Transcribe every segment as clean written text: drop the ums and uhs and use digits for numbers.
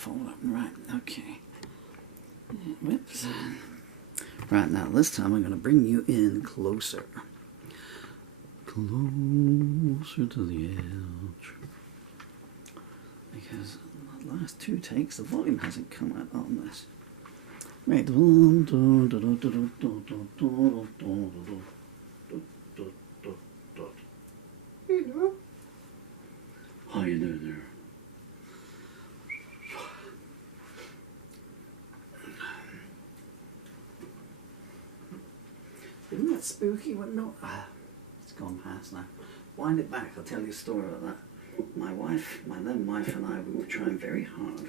folder. Right, okay. Whoops. Right, now this time I'm going to bring you in closer. Closer to the edge. Because the last two takes, the volume hasn't come out on this. Right. Hello. How you doing there? Isn't that spooky? Well, no, it's gone past now. Wind it back. I'll tell you a story about that. My then wife and I, we were trying very hard.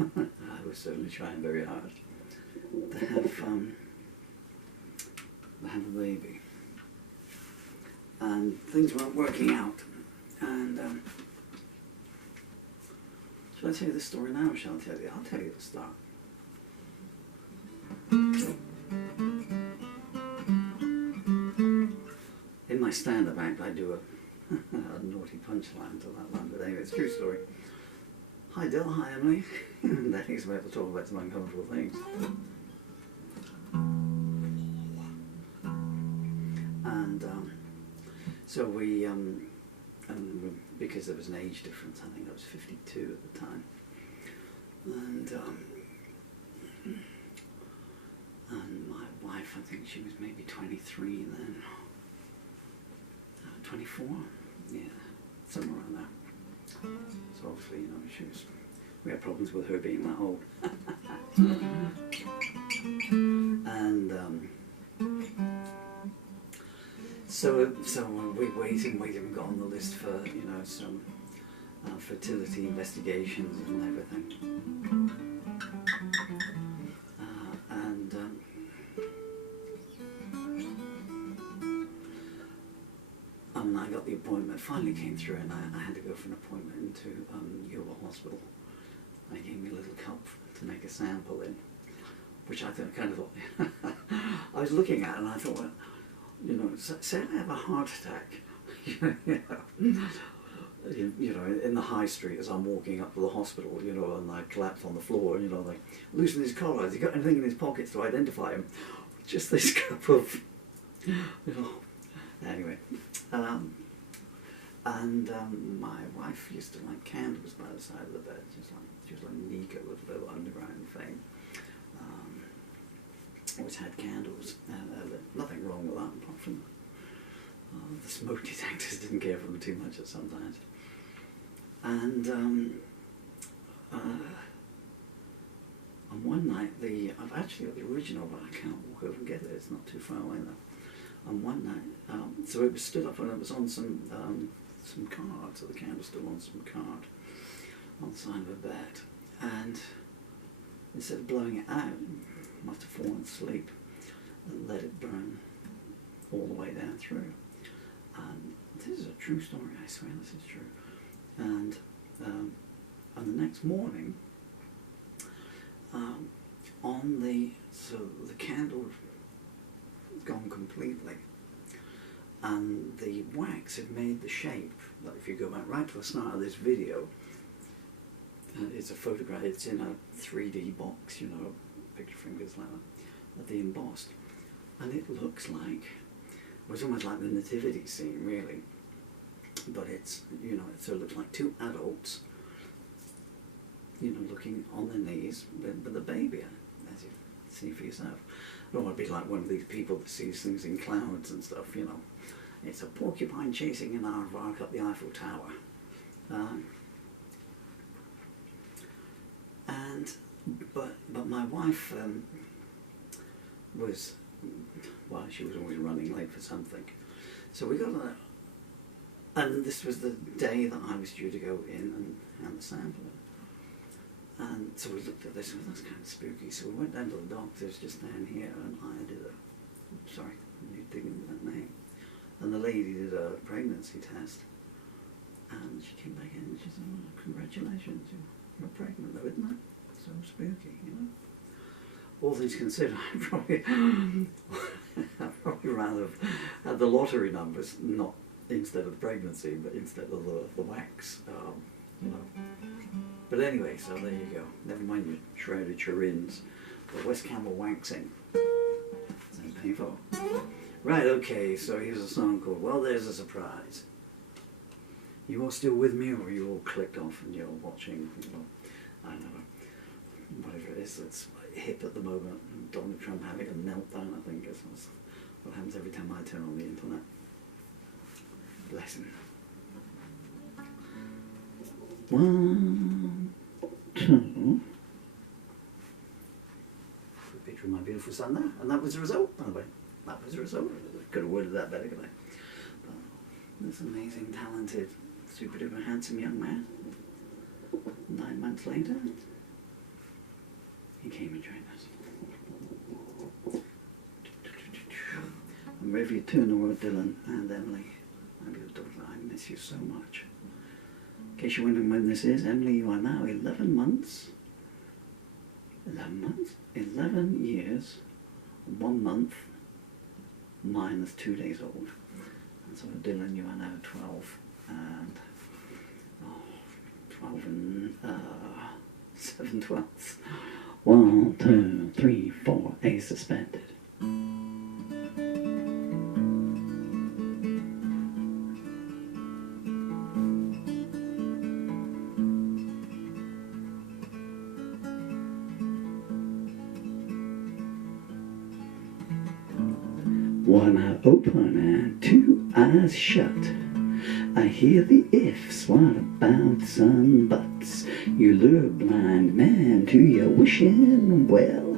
I was certainly trying very hard to have a baby, and things weren't working out. And shall I tell you the story now, or shall I tell you? I'll tell you the start. In my stand-up act, I do a naughty punchline to that line, but anyway, it's a true story. Hi Dill, hi Emily. That is about to talk about some uncomfortable things. And so we, because there was an age difference, I think I was 52 at the time, and my wife, I think she was maybe 23 then, 24, yeah, somewhere around there. So obviously, you know, we had problems with her being that old. And so we waiting, we got on the list for, you know, some fertility investigations and everything. And I got the appointment, finally came through, and I had to go for an appointment into Iowa Hospital. They gave me a little cup to make a sample in, which I kind of thought, I was looking at it and I thought, well, you know, say I have a heart attack, you know, in the high street as I'm walking up to the hospital, you know, and I collapse on the floor, you know, like, loosen his collar, has he got anything in his pockets to identify him? Just this cup of, you know, anyway. My wife used to light candles by the side of the bed. She was like Nika with a little underground thing. Always had candles. Nothing wrong with that, apart from the smoke detectors didn't care for them too much at sometimes. And one night, I've actually got the original, but I can't walk over and get it. It's not too far away though. And one night, so it was stood up and it was on some card, so the candle stood on some card on the side of a bed, and instead of blowing it out, must have fallen asleep and let it burn all the way down through. And this is a true story, I swear this is true. And the next morning, so the candle had gone completely, and the wax had made the shape. Like if you go back right to the start of this video, it's a photograph, it's in a 3D box, you know, picture fingers like that, the embossed, and it looks like, well, it's almost like the nativity scene really, but it's, you know, it sort of looks like two adults, you know, looking on their knees with the baby, as you see for yourself. I don't want to be like one of these people that sees things in clouds and stuff, you know. It's a porcupine chasing an aardvark up the Eiffel Tower. But my wife was, well, she was always running late for something. So we got and this was the day that I was due to go in and hand the sample in. And so we looked at this, and that's kind of spooky. So we went down to the doctor's just down here, and I did sorry, you digging into that name. And the lady did a pregnancy test, and she came back in and she said, "Oh, congratulations, you're pregnant though, isn't it? So spooky, you know." All things considered, I'd probably rather have had the lottery numbers, not instead of the pregnancy, but instead of the wax, you know. But anyway, so there you go. Never mind your shrouded charins. But West Campbell waxing. Same painful. Right, okay, so here's a song called Well There's a Surprise. You all still with me, or are you all clicked off and you're watching, I don't know, whatever it is that's hip at the moment. Donald Trump having a meltdown, I think, is what happens every time I turn on the internet. Bless him. 1, 2. A picture of my beautiful son there, and that was the result, by the way. That was the result. I could have worded that better, could I? But this amazing, talented, super duper handsome young man, 9 months later, he came and joined us. And wherever you turn the word Dylan and Emily, my beautiful daughter, I miss you so much. In case you're wondering when this is, Emily, you are now 11 months. 11 months? 11 years, 1 month, minus 2 days old. And so Dylan, you are now 12 and 12 and 7 twelfths. 1, 2, 3, 4, A suspended. One eye open and 2 eyes shut. I hear the ifs, what about some buts? You lure a blind man to your wishing well.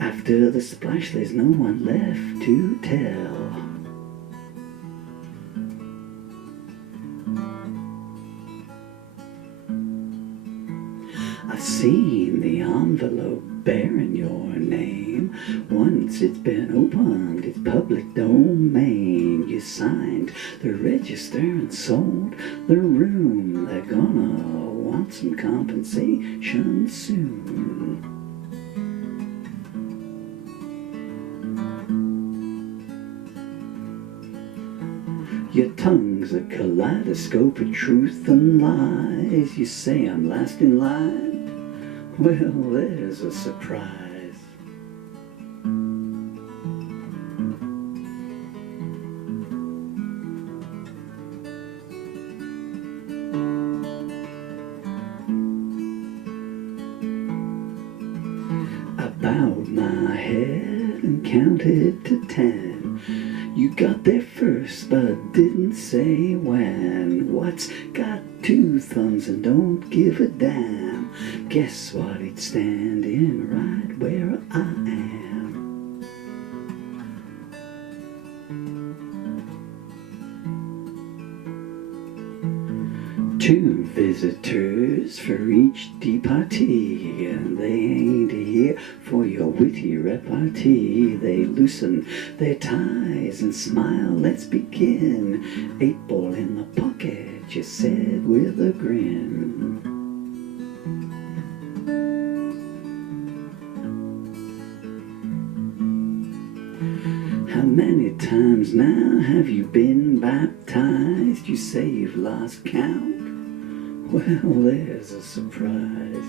After the splash there's no one left to tell. I've seen the envelope bearing your name. Once it's been opened, it's public domain. You signed the register and sold the room. They're gonna want some compensation soon. Your tongue's a kaleidoscope of truth and lies. You say I'm last in line. Well, there's a surprise. I bowed my head and counted to 10. You got there first, but didn't say when. What's got 2 thumbs and don't give a damn? Guess what? It's standing right where I am. Two visitors for each departee, and they ain't here for your witty repartee. They loosen their ties and smile, let's begin. 8 ball in the pocket, you said with a grin. How many times now have you been baptized? You say you've lost count. Well, there's a surprise.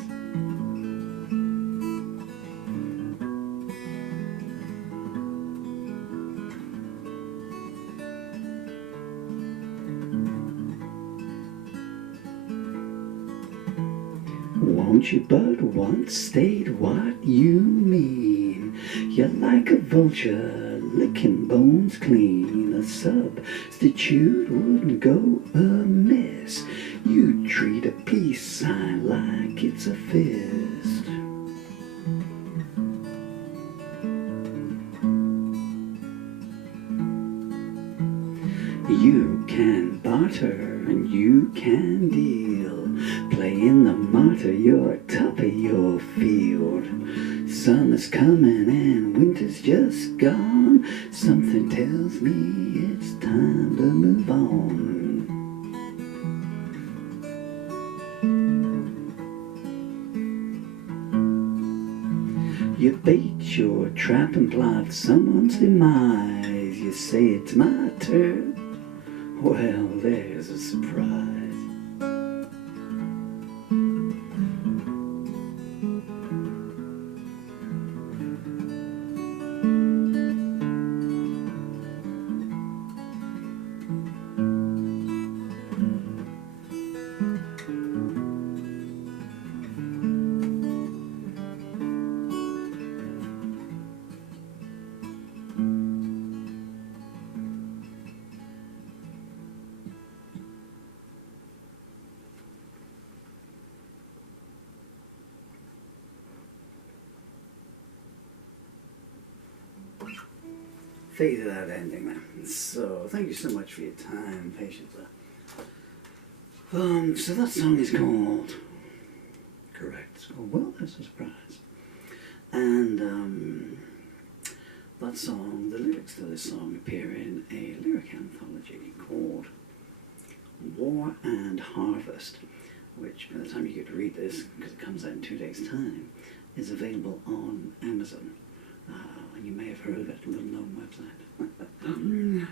Won't you but once state what you mean? You're like a vulture, licking bones clean. A substitute wouldn't go amiss. You treat a peace sign like it's a fist. You can barter and you can deal. Playing the martyr, you're top of your field. Summer's coming and winter's just gone. Something tells me it's time to move on. You bait your trap and plot someone's demise. You say it's my turn. Well, there's a surprise. faded out ending there. So thank you so much for your time and patience there. So that song is called, correct, it's called Well, That's a Surprise. And that song, the lyrics to this song appear in a lyric anthology called War and Harvest, which by the time you get to read this, because it comes out in 2 days' time, is available on Amazon. And you may have heard of it, a little known website. And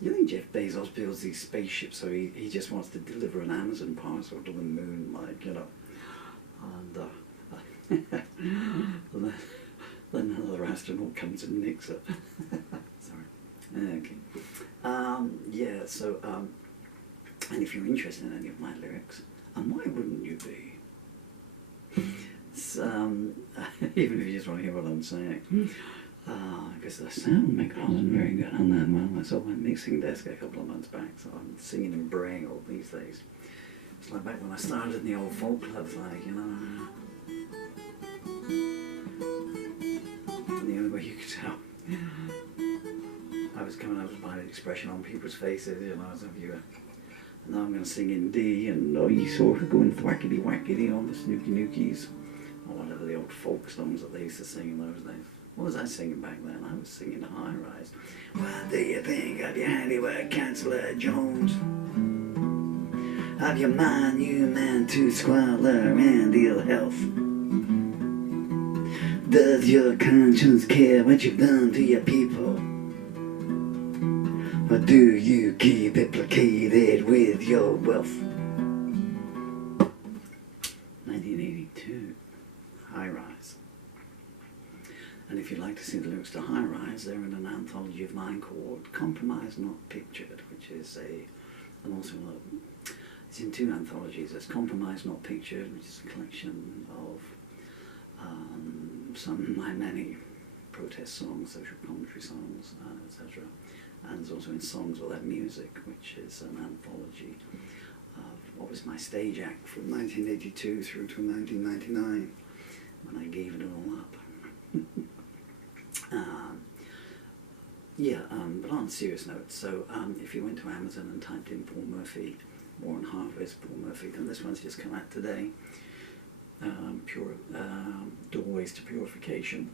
you think Jeff Bezos builds these spaceships so he just wants to deliver an Amazon parcel to the moon, like, you know. And then another astronaut comes and nicks it. Sorry. Okay. Yeah, so, and if you're interested in any of my lyrics, and why wouldn't you be? Even if you just want to hear what I'm saying. Because the sound mix wasn't very good on that one. I saw my mixing desk a couple of months back, so I'm singing and braying all these days. It's like back when I started in the old folk clubs, like, you know. And the only way you could tell I was coming up with my expression on people's faces, you know, as if you were. And now I'm going to sing in D, and you sort of going thwackety whackety on the snooky nookies, or whatever the old folk songs that they used to sing in those days. What was I singing back then? I was singing High Rise. What do you think of your handiwork, Councillor Jones? Of your mind, you man to squalor and ill health? Does your conscience care what you've done to your people? Or do you keep it placated with your wealth? 1982, High Rise. And if you'd like to see the lyrics to High Rise, they're in an anthology of mine called Compromise Not Pictured, which is and also it's in 2 anthologies. There's Compromise Not Pictured, which is a collection of some of my many protest songs, social commentary songs, etc. And there's also in Songs Without Music, which is an anthology of what was my stage act from 1982 through to 1999, when I gave it all up. But on a serious note, so if you went to Amazon and typed in Paul Murphy, War and Harvest, Paul Murphy, then this one's just come out today. Doorways to Purification.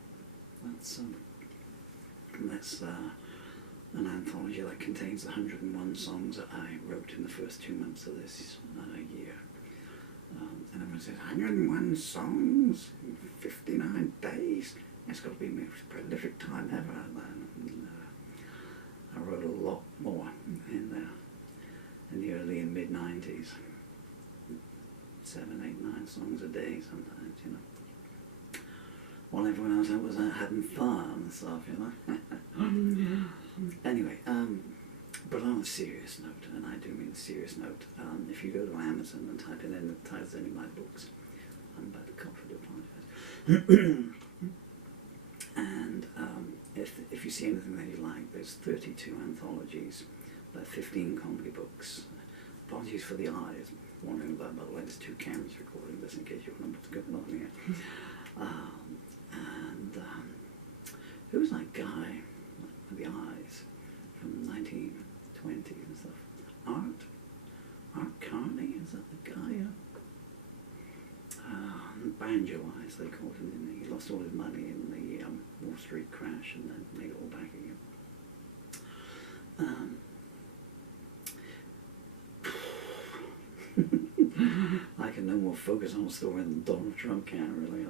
That's an anthology that contains the 101 songs that I wrote in the first 2 months of this year. And everyone says, 101 songs in 59 days? It's got to be the most prolific time ever. And, I wrote a lot more in the early and mid-90s. 7, 8, 9 songs a day sometimes, you know. While everyone else was out having fun and stuff, you know. Anyway, but on a serious note, and I do mean a serious note, if you go to Amazon and type in the titles of any of my books, I'm about to cough, I do apologize. And if you see anything that you like, there's 32 anthologies, about 15 comedy books. Apologies for the eyes. Wondering about, by the way, there's 2 cameras recording this in case you wonder what's going on here. Who was that guy with the eyes from the 1920s and stuff? Art Carney, is that the guy? Banjo eyes, they called him. He lost all his money in the Wall Street crash and then made it all back again. I can no more focus on a story than Donald Trump can, really.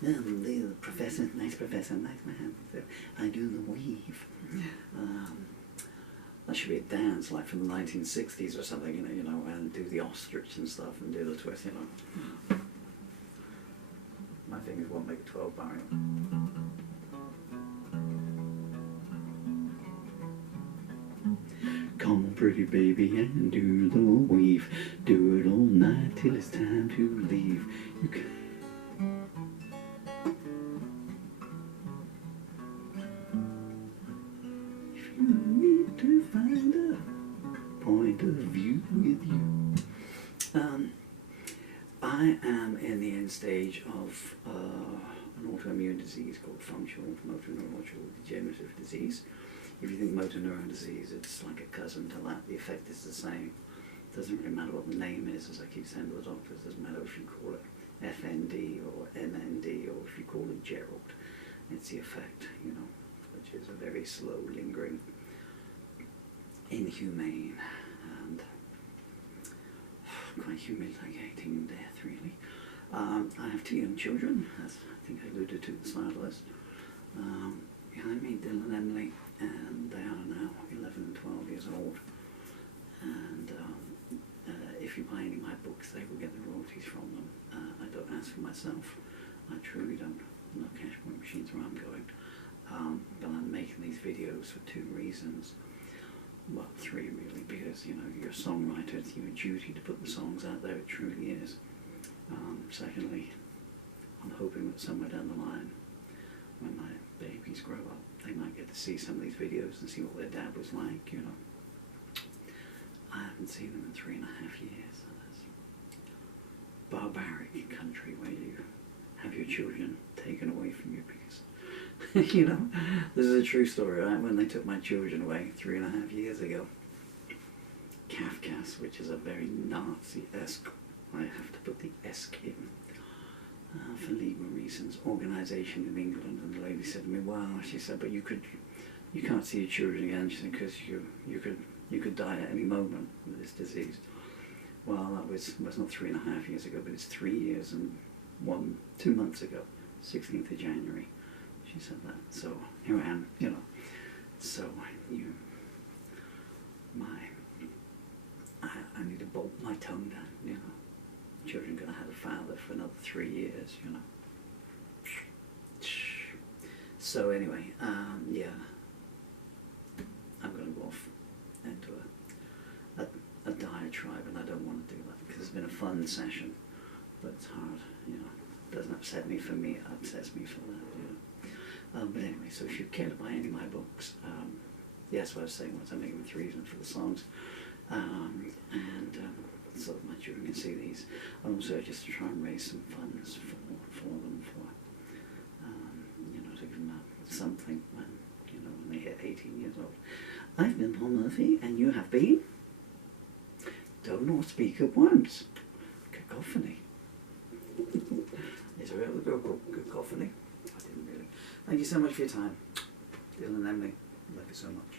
The professor, nice man. So I do the weave. That should be a dance, like from the 1960s or something, you know, and do the ostrich and stuff and do the twist, you know. My fingers won't make a 12 bar. Come on, pretty baby, and do the weave. Do it all night till it's time to leave. You can... If you need to find a point of view with you. I am in the end stage of an autoimmune disease called functional motor neurological degenerative disease. If you think motor neuron disease, it's like a cousin to that. The effect is the same. Doesn't really matter what the name is, as I keep saying to the doctors. Doesn't matter if you call it FND or MND or if you call it Gerald. It's the effect, you know, which is a very slow, lingering, inhumane, and quite humiliating death, really. I have 2 young children, as I think I alluded to at the start of this. Behind me, Dylan and Emily, and they are now 11 and 12 years old. And if you buy any of my books, they will get the royalties from them. I don't ask for myself. I truly don't. No cash point machines where I'm going. But I'm making these videos for 2 reasons. Well, 3 really, because, you know, you're a songwriter, it's your duty to put the songs out there, it truly is. Secondly, I'm hoping that somewhere down the line, when my babies grow up, they might get to see some of these videos and see what their dad was like, you know. I haven't seen them in 3.5 years. So that's barbaric country where you have your children taken away from you because, you know, this is a true story, right? When they took my children away 3.5 years ago, Kafkas, which is a very Nazi-esque, I have to put the esque in, for legal reasons, organisation in England, and the lady said to me, well, she said, but you can't see your children again, she said, because you could die at any moment with this disease. Well, that was not 3.5 years ago, but it's 3 years and 2 months ago, 16th of January, she said that. So here I am, you know. So I need to bolt my tongue down, you know. Children are going to have a father for another 3 years, you know. So anyway, yeah, I'm going to go off into a diatribe, and I don't want to do that because it's been a fun session, but it's hard, you know. It doesn't upset me for me, it upsets me for that, you know. But anyway, so if you care to buy any of my books, yes, what I was saying was I'm making 3 reasons for the songs, so that my children can see these. And also just to try and raise some funds for them, you know, to give them something when, you know, when they hit 18 years old. I've been Paul Murphy, and you have been Don't Not Speak at Once. Cacophony. Is there ever go cacophony? I didn't really. Thank you so much for your time. Dylan and Emily, love you so much.